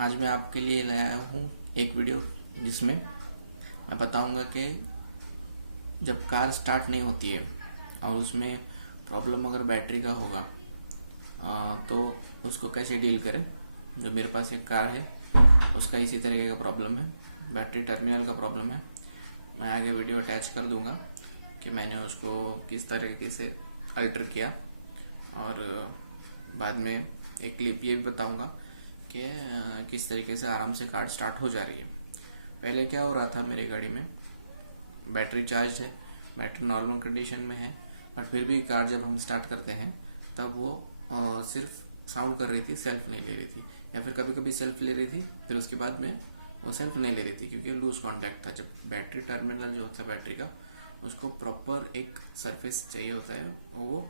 आज मैं आपके लिए लाया हूँ एक वीडियो जिसमें मैं बताऊँगा कि जब कार स्टार्ट नहीं होती है और उसमें प्रॉब्लम अगर बैटरी का होगा तो उसको कैसे डील करें। जो मेरे पास एक कार है उसका इसी तरीके का प्रॉब्लम है, बैटरी टर्मिनल का प्रॉब्लम है। मैं आगे वीडियो अटैच कर दूंगा कि मैंने उसको किस तरीके से अल्टर किया और बाद में एक क्लिप ये भी बताऊंगा कि किस तरीके से आराम से कार स्टार्ट हो जा रही है। पहले क्या हो रहा था मेरी गाड़ी में, बैटरी चार्ज है, बैटरी नॉर्मल कंडीशन में है, बट फिर भी कार जब हम स्टार्ट करते हैं तब वो सिर्फ साउंड कर रही थी, सेल्फ नहीं ले रही थी, या फिर कभी कभी सेल्फ ले रही थी, फिर उसके बाद में वो सेल्फ नहीं ले रही थी क्योंकि लूज कांटेक्ट था। जब बैटरी टर्मिनल जो होता है बैटरी का, उसको प्रॉपर एक सरफेस चाहिए होता है, वो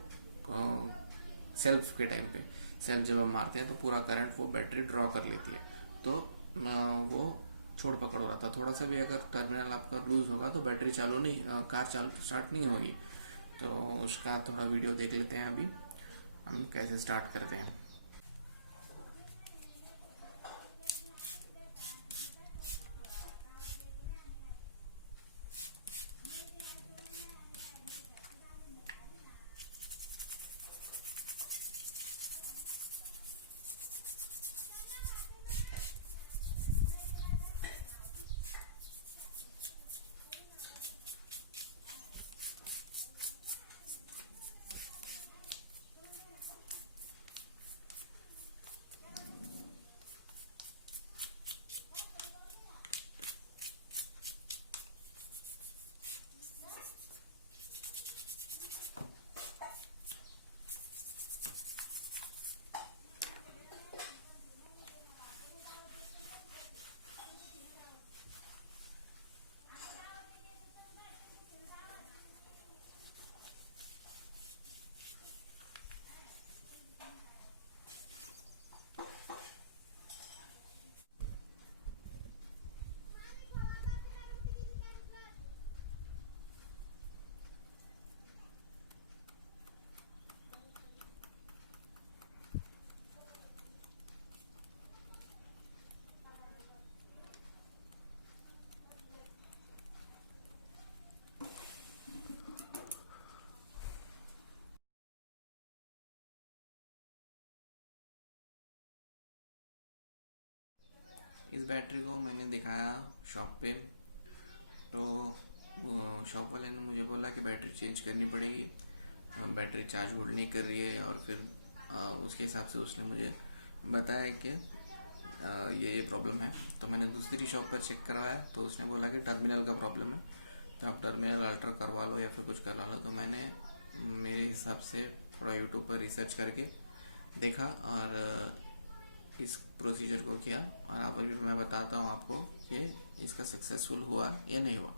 सेल्फ के टाइम पे सेल्फ जब हम मारते हैं तो पूरा करंट वो बैटरी ड्रॉ कर लेती है। तो वो छोड़ पकड़ हो रहा था। थोड़ा सा भी अगर टर्मिनल आपका लूज होगा तो बैटरी चालू नहीं, कार चालू स्टार्ट नहीं होगी। तो उसका थोड़ा वीडियो देख लेते हैं अभी हम कैसे स्टार्ट करते हैं। इस बैटरी को मैंने दिखाया शॉप पे, तो शॉप वाले ने मुझे बोला कि बैटरी चेंज करनी पड़ेगी, बैटरी चार्ज होल्ड नहीं कर रही है। और फिर उसके हिसाब से उसने मुझे बताया कि ये प्रॉब्लम है। तो मैंने दूसरी शॉप पर चेक करवाया तो उसने बोला कि टर्मिनल का प्रॉब्लम है, तो आप टर्मिनल अल्टर करवा लो या फिर कुछ करवा लो। तो मैंने मेरे हिसाब से थोड़ा यूट्यूब पर रिसर्च करके देखा और इस प्रोसीजर को किया, और अब अभी मैं बताता हूँ आपको कि इसका सक्सेसफुल हुआ या नहीं हुआ।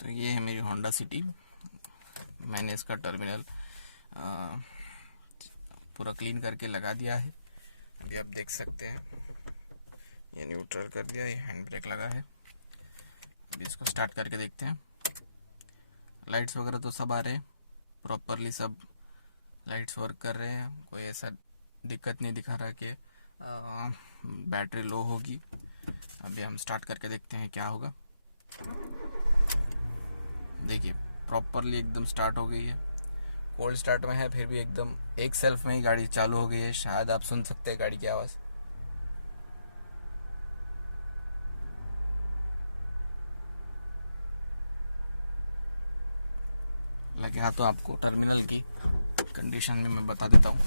तो ये है मेरी होंडा सिटी। मैंने इसका टर्मिनल पूरा क्लीन करके लगा दिया है। अभी आप देख सकते हैं ये न्यूट्रल कर दिया, ये हैंड ब्रेक लगा है। अभी इसको स्टार्ट करके देखते हैं। लाइट्स वगैरह तो सब आ रहे हैं प्रॉपरली, सब लाइट्स वर्क कर रहे हैं, कोई ऐसा दिक्कत नहीं दिखा रहा कि बैटरी लो होगी। अभी हम स्टार्ट करके देखते हैं क्या होगा। देखिए प्रॉपरली एकदम स्टार्ट हो गई है, कोल्ड स्टार्ट में है, फिर भी एकदम एक सेल्फ में ही गाड़ी चालू हो गई है। शायद आप सुन सकते हैं गाड़ी की आवाज़। लगे हाँ तो आपको टर्मिनल की कंडीशन में मैं बता देता हूँ।